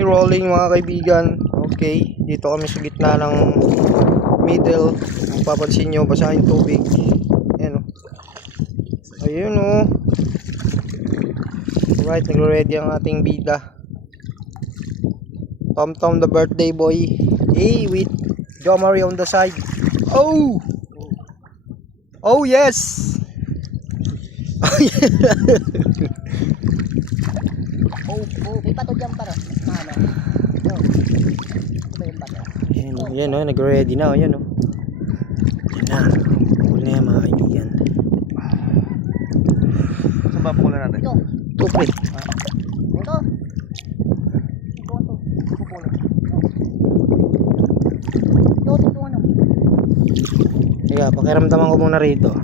May rolling mga kaibigan. Okay, dito kami sa gitna ng middle. Kung papansin nyo, basa yung tubig. Ayan o. Ayun o. Alright, nagre-ready ang ating bida. Tom Tom the birthday boy. Hey, with Jomari on the side. Oh! Oh yes! Oh yeah! Oh, may pato dyan para. Ano? No. Ito yung pato. Yan o, nag-ready na o, yan o. Yan na. Huli na yan mga kaibigan. Saan ba pukulan natin? Ito. Ito pre. Ito. Ito, ano? Kaya, pakiramdaman ko muna rito.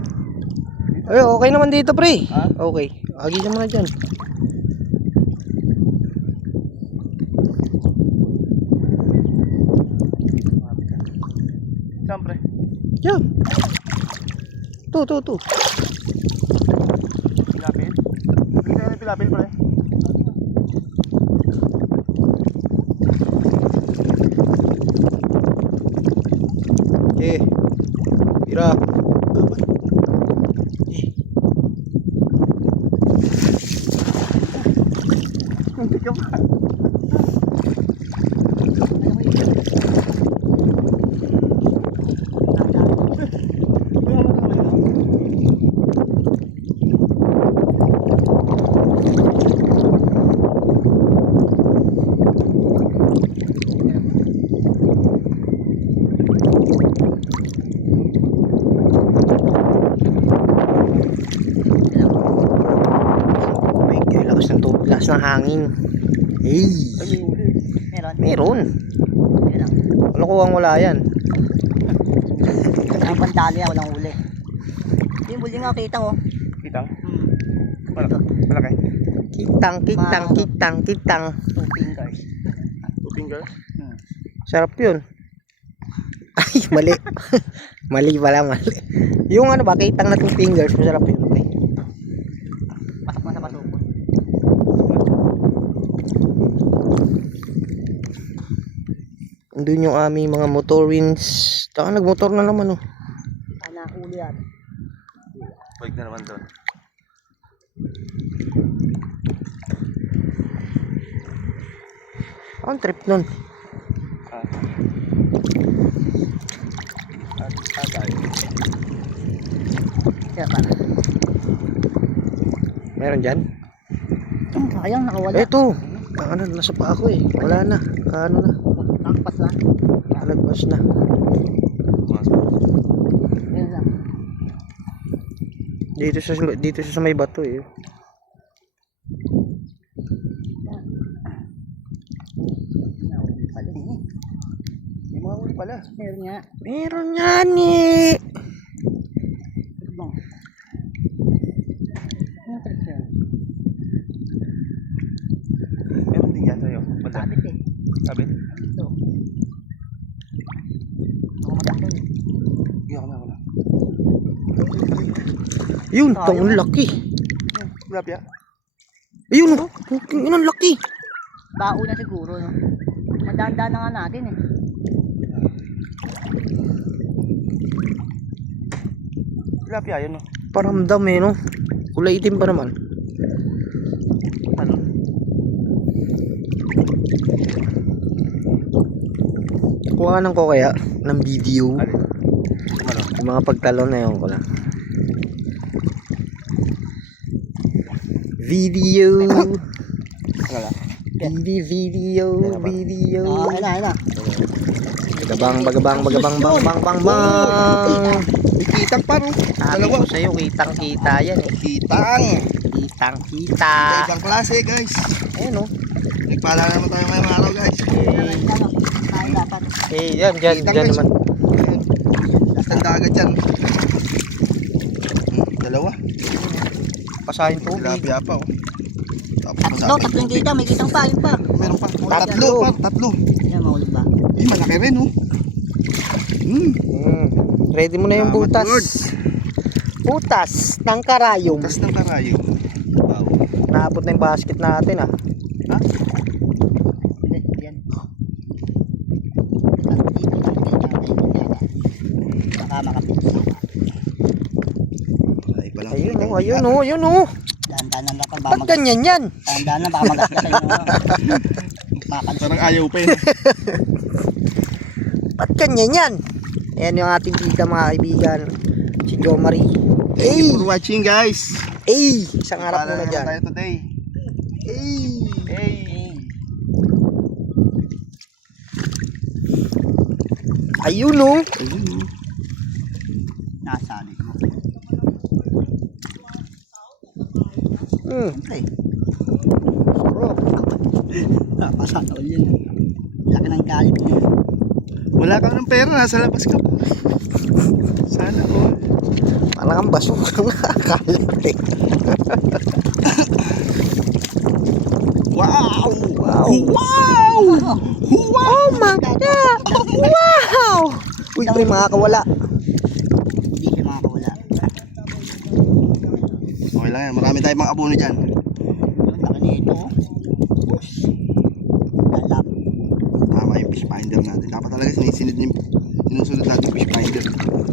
Ay, okay naman dito pre. Ha? Okay. Agi na muna dyan. Siyempre. Yan. Ito. Pilapil. Bigyan natin pilapil pala. Okay. Tira. Hindi ka pa. Lakas ng hangin. Hey. Meron. Ano kuwang wala yan? Ang pandali ako lang uli. Yung huli nga kita ko. Kitang? Malaki. Kitang. 2 fingers. 2 fingers? Sarap yun. Ay, mali. Mali pala, mali. Yung ano ba, kitang na 2 fingers, masarap yun. Pasok na sa pasupon. Doon yung aming mga motorins. Taka, nagmotor na naman oh. Huli yan. Balik na naman doon. Ang trip nun. Kaya para. Meron dyan? Sayang nakawala. Eto. Ano, nasa pa ako eh. Wala na. Kaano na. Nakpas na. Kalagpas na. Yan lang. Dito sa may bato eh. May mga huli pala. Meron nga. Meron yan eh. Bang. Ano trip yan? Meron din yan sa'yo. Sabit eh. Sabit? Ito. Ako matanggal eh. Hindi ako na. Yun, tong laki. Tilapia? Ayun oh. Yun ang laki. Bao na siguro no. Madanda na nga natin eh. Tilapia yun no? Paramdam eh no. Kulay itim pa naman. Ano? Kuhanan ko kaya ng video. Alin? Ano? Yung mga pagtalon na yun ko lang. Video. Wala. Video. Ayun na. Bagabang, bang, bang. May kitang pa no? Sabi ko sa'yo, kitang-kita yan eh. Kitang! Kitang-kita. Ibang klase guys. Ayun oh. Nagpala naman tayo ngayong araw guys. Tayo dapat. Eh, yan, dyan naman. Last ng dagat dyan. Dalawa. Pasahin tubig. Tilapia pa oh. Tapos Tatlo yung kita. May kitang pa. Yun pa. meron pa. Tatlo. Tatlo. Yan, mahulog ba? Eh, malaki rin oh. Ready mo na yung Salamat, butas. Lord. Butas ng karayom. Butas ng karayom. Wow. Naabot na yung basket natin ah. Ha? ayun oh, ayun oh. Dahan-dahan lang ka, Ba't ganyan yan? dahan-dahan lang, baka magasgasan yung makalis. Parang ayaw pa yun. Ba't ganyan yan? Ayan yung ating bida mga kaibigan. Si Jo Marie. Thank you Ay! for watching guys. Ay! Isang harap Paalam muna naman dyan. tayo today. Ay! Hey. Ayun oh. Nasali ko. Siyempre. Sarap. Napasana all yun. Laki ng galit niya. Wala ka ng pera, nasa labas ka pa. Sana all. Parang ang basura nakakalit eh. Wow! Wow! Wow! Oh my God! Wow! Uy, pre, makakawala. Hindi siya makakawala. Okay lang yan, marami tayong mga abono dyan. Yun, laki nito. Lalap. Tama yung fish finder natin. Dapat talaga sinusunod natin yung fish finder.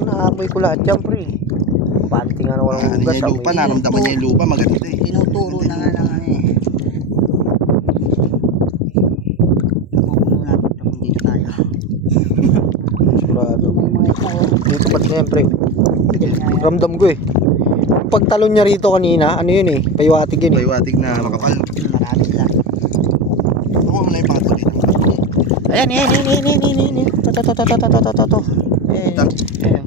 Naamoy ko lahat dyan, pre. Panting nga na walang Ano hugas. niya yung lupa, naramdaman niya yung lupa, maganda eh. Tinuturo na nga ng ano eh. Napupuno natin ito kung dito tayo. Sigurado. Yung mga ito. Dito ba't na yan, pre? Ganyan nga yan. Ramdam ko eh. Yung pagtalon niya rito kanina, ano yun eh? Paywatig yun eh. Paywatig na makapal. Marami sila. Ako mo na yung pangatlo dito. Ayan, ayan. Ito. Ayan. Ayan.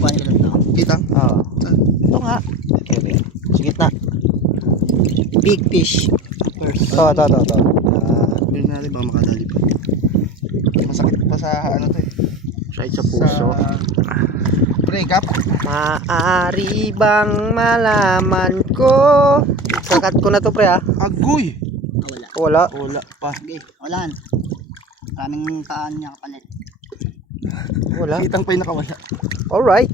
Kuhanin ko lang ito. Kita? Oo. Ito nga. Okay. Sa gitna. Big fish. First. Ito. Bilhin natin baka makadali pa. Masakit pa sa ano to eh. Right sa puso. Break up. Maaari bang malaman ko? Sakat ko na to, pre, ha? Agoy! Wala. Wala. Wala pa. Okay. Walaan. Maraming kaan niya kapalit. Wala. Kitang pa yung nakawala. Alright.